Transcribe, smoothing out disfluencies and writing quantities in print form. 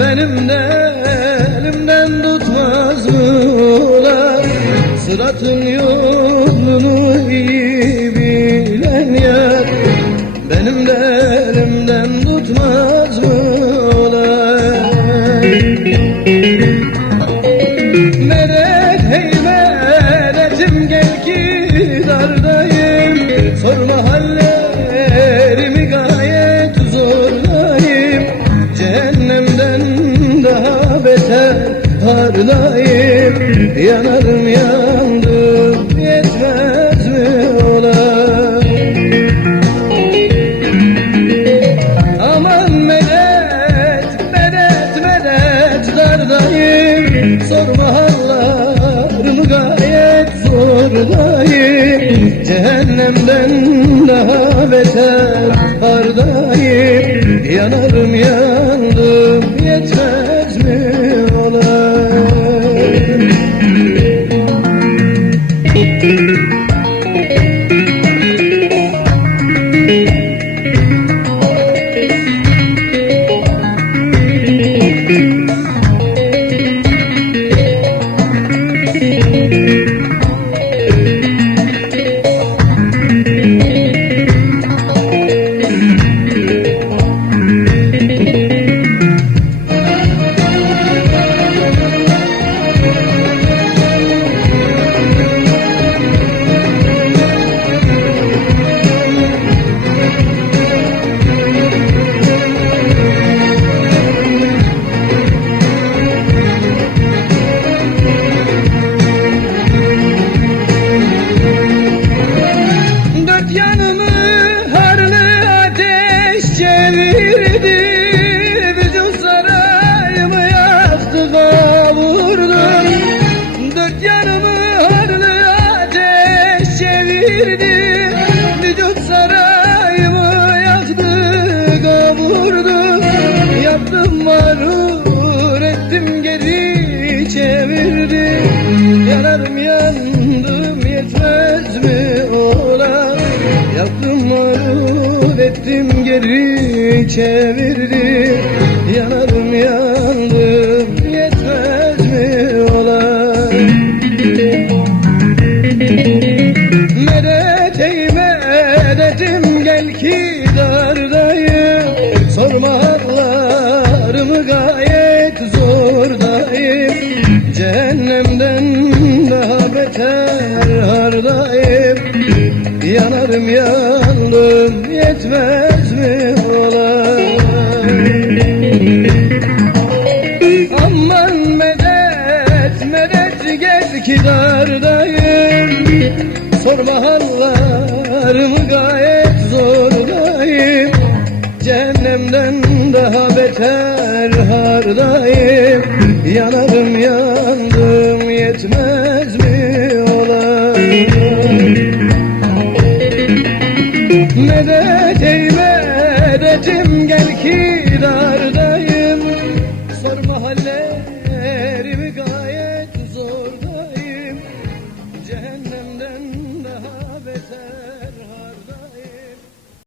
Benim de elimden tutmaz mı ola? Sıratın yolunu iyi bilen yar. Benim de elimden tutmaz mı ola? Medet hey medetim gel ki dardayım. Sorma hallerimi gayet zordayım. Cehennemden daha beter hardayım. Yanarım yandım yetmez mi ola? Aman medet medet medet dardayım. Sorma hallarımı gayet zordayım. Cehennemden daha beter hardayım. Yanarım yandım yetmez mi ola? Vücut sarayımı yaktı kavurdu. Yaptım mağrur ettim geri çevirdi. Yanarım yandım yetmez mi ola? Yaptım mağrur ettim geri çevirdi. Yanarım yandım yetmez mi ola? Medetim gel ki dardayım. Sorma hallarımı gayet zordayım. Cehennemden daha beter hardayım. Yanarım yandım yetmez mi ola? Aman medet medet gel ki dardayım. Sorma hallarımı gayet zordayım. Cehennemden daha beter hardayım. Yanarım ya